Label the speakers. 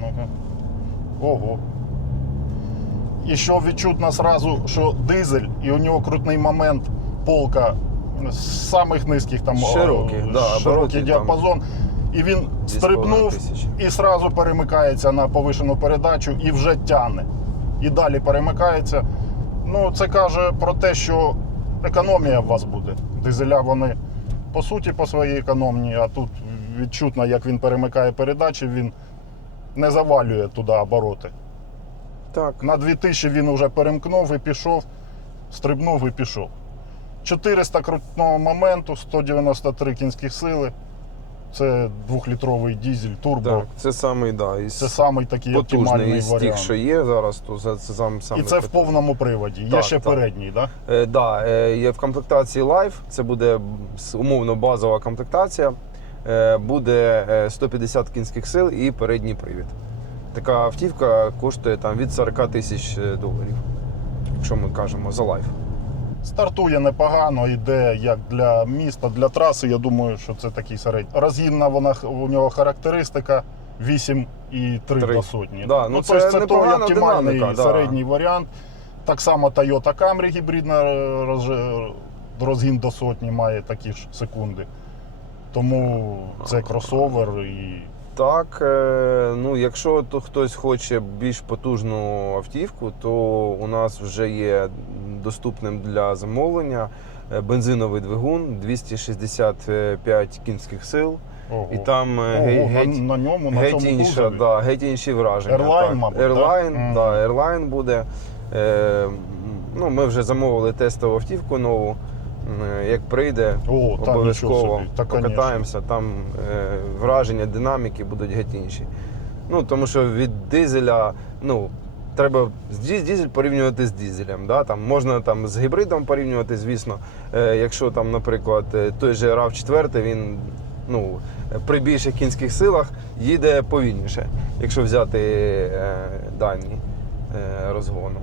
Speaker 1: ну-ка. Ого. І що відчутно сразу, що дизель, і у нього крутний момент полка з самих низьких там
Speaker 2: Широкий, да,
Speaker 1: широкий діапазон. І він стрибнув і сразу перемикається на повишену передачу і вже тягне. І далі перемикається. Ну, це каже про те, що економія у вас буде. Дизеля вони по суті по своїй економні, а тут відчутно, як він перемикає передачі, він не завалює туди обороти.
Speaker 2: Так.
Speaker 1: На 2000 він вже перемкнув і пішов, стрибнув і пішов. 400 крутного моменту, 193 кінських сили. Це двохлітровий дізель, турбо.
Speaker 2: Так, це самий, да, із
Speaker 1: Це самий такий
Speaker 2: потужний
Speaker 1: оптимальний
Speaker 2: із тих, що є зараз, то це, це сам, самий
Speaker 1: І це в повному приводі. Є
Speaker 2: Так,
Speaker 1: ще
Speaker 2: так.
Speaker 1: передній, так?
Speaker 2: Е, да, е, є в комплектації Live, це буде с- умовно базова комплектація. Е, буде е, 150 кінських сил і передній привід. Така автівка коштує там від 40 тисяч е, доларів, якщо ми кажемо за Live.
Speaker 1: Стартує непогано, йде як для міста, для траси. Я думаю, що це такий середній. Розгінна вона у нього характеристика 8,3
Speaker 2: Три.
Speaker 1: до сотні.
Speaker 2: Да, ну,
Speaker 1: тобто
Speaker 2: це
Speaker 1: той
Speaker 2: непогана
Speaker 1: оптимальний
Speaker 2: динаміка, да.
Speaker 1: середній варіант. Так само Toyota Camry гібридна е, розгін до сотні має такі ж секунди. Тому це кросовер і
Speaker 2: Так, е, ну якщо то хтось хоче більш потужну автівку, то у нас вже є доступним для замовлення е, бензиновий двигун 265 кінських сил.
Speaker 1: ого.
Speaker 2: І там е,
Speaker 1: Ого,
Speaker 2: геть,
Speaker 1: на, на ньому, на
Speaker 2: геть
Speaker 1: цьому
Speaker 2: інша, да, геть інші враження.
Speaker 1: Airline,
Speaker 2: так.
Speaker 1: мабуть,
Speaker 2: Airline,
Speaker 1: да?
Speaker 2: Да, Airline буде. Е, ну, ми вже замовили тестову автівку нову. Е, Як прийде,
Speaker 1: О,
Speaker 2: обов'язково
Speaker 1: собі. Та,
Speaker 2: покатаємося. Там е, враження, динаміки будуть геть інші. Ну, тому що від дизеля, ну, треба дизель порівнювати з дизелем. Да? Там, можна там, з гібридом порівнювати, звісно. Е, якщо там, наприклад, е, той же rav 4 він ну, при більших кінських силах їде повільніше, якщо взяти е, дані е, розгону.